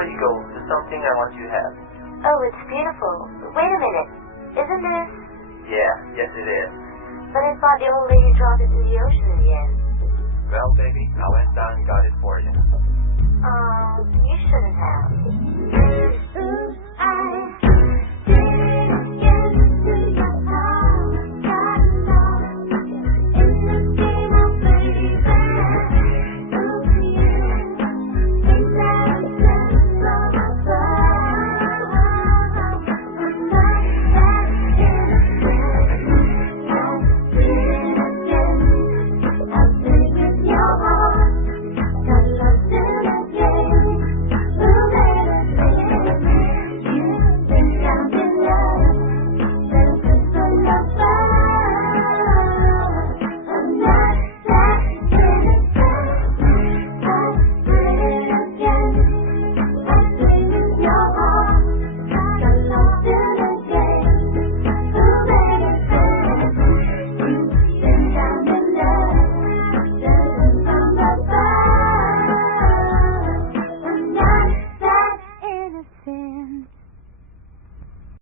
before you go, there's something I want you to have. Oh, it's beautiful. Wait a minute. Isn't this? Yeah, yes it is. But I thought the old lady dropped it to the ocean in the end. Well, baby, I went down and